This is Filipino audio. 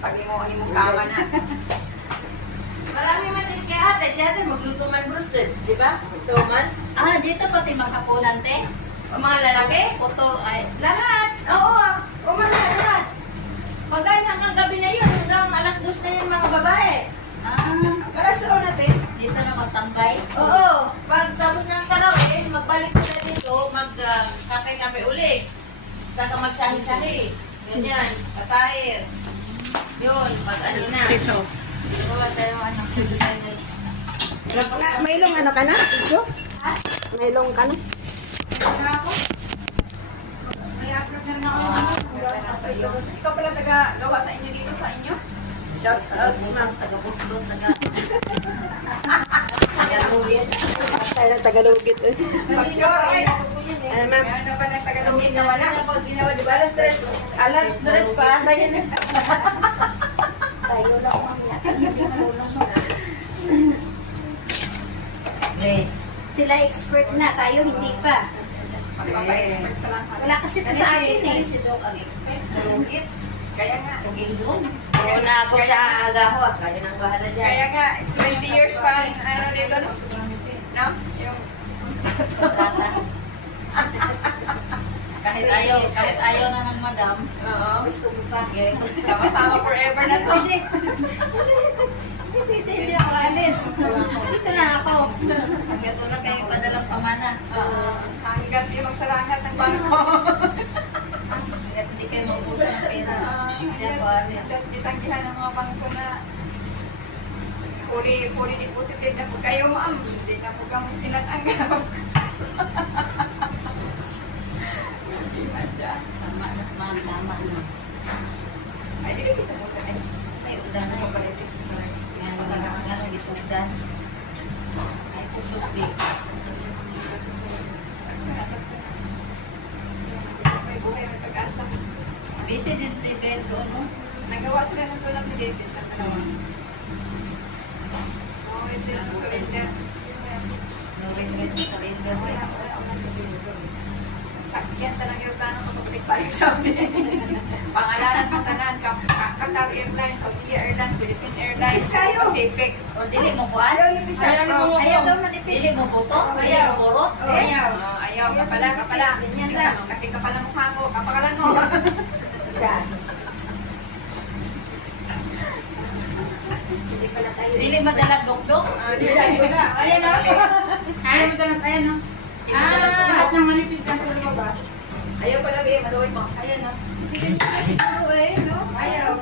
Pag imong kama na. Marami man din kay ate. Si ate magluto man roasted, di ba? So man. Dito pati maghapunan, te. O mga lalaki? Putol ay. Lahat. Oo. Umano lahat. Pagkain hanggang gabi na yun. Hanggang alas 2 na yun mga babae. Para sa natin. Dito na magtambay. Oo. Pag tapos ng tarawih, magbalik sila dito, magkakay-kape uli. Saka magsahi-sahi. Ganyan. Patahir. Yun. Pag ano na. Ito. Gawa tayo anak. May ilong ano ka na? Jo? May ilong ka na? May upload na naman ako. Sa iyo. Ikaw pala taga-gawa sa inyo dito sa inyo? Shout out. Bukas, taga-Busdon, taga-Lugit. Tayo ng Tagalogit. Pag-sure, eh. Ano ma'am? May ano ba ng Tagalogin na wala? Pag ginawa, di ba? Alas stress pa. Tayo na. Tayo lang mamaya. Grace. Sila expert na, tayo hindi pa. Magpapa-expert ka lang. Wala kasi ito sa atin eh. Si Doc ang expert. Lugit. Kaya nga. Oo na ako sa agaho. Kaya nang bahala dyan. Kaya nga, 20 years pa ang ano dito, no? No? Yung Kahit ayaw na ng madam. Oo. Gusto mo pa. Sama-sama forever na to. Hindi ako alis. Dito na ako. Hanggang tulad kayo padalang pamana. Hanggat yung magsarangat ng bangko. Hanggang hindi kayo maubusan ng pera. Hindi ako alis. Hanggat ditanggihan ng mga bangko na puri deposited na po kayo, ma'am. Hindi na po kami tinatanggap. Hindi na siya. Tama na, ma'am. Tama na. Ay, hindi kita po sa akin. Ay, uda na yung Palisis na rin. Yan, ano, gisugdan. Ay, kusugbi. May buhay ng pag-asa. Busy din si Ben doon, no? Nagawa sila ng tulang ni Desis na dalawa. Oh, ito yung surrender. No regret sa surrender. Sakyan talaga yung tanong kapag balik sa amin. Pangalanan mo tanan, Qatar Airlines, Saudi Airlines, Philippine Airlines, Pacific. O, dili mo kuhan? Ayaw daw manipis. Dili mo boto? Dili mo burot? Ayaw. Ayaw, kapala. Ganyan lang. Kasi kapala mukha ko, kapakalan mo. Hindi pala tayo. Dili madalag dok-dok? Ayan o. Ayan mo talang, ayan o. Lahat ng manipis na ito lumabas. Ayaw pala, Bea, maluwi mo. Ayan o. Ayaw. Ayaw.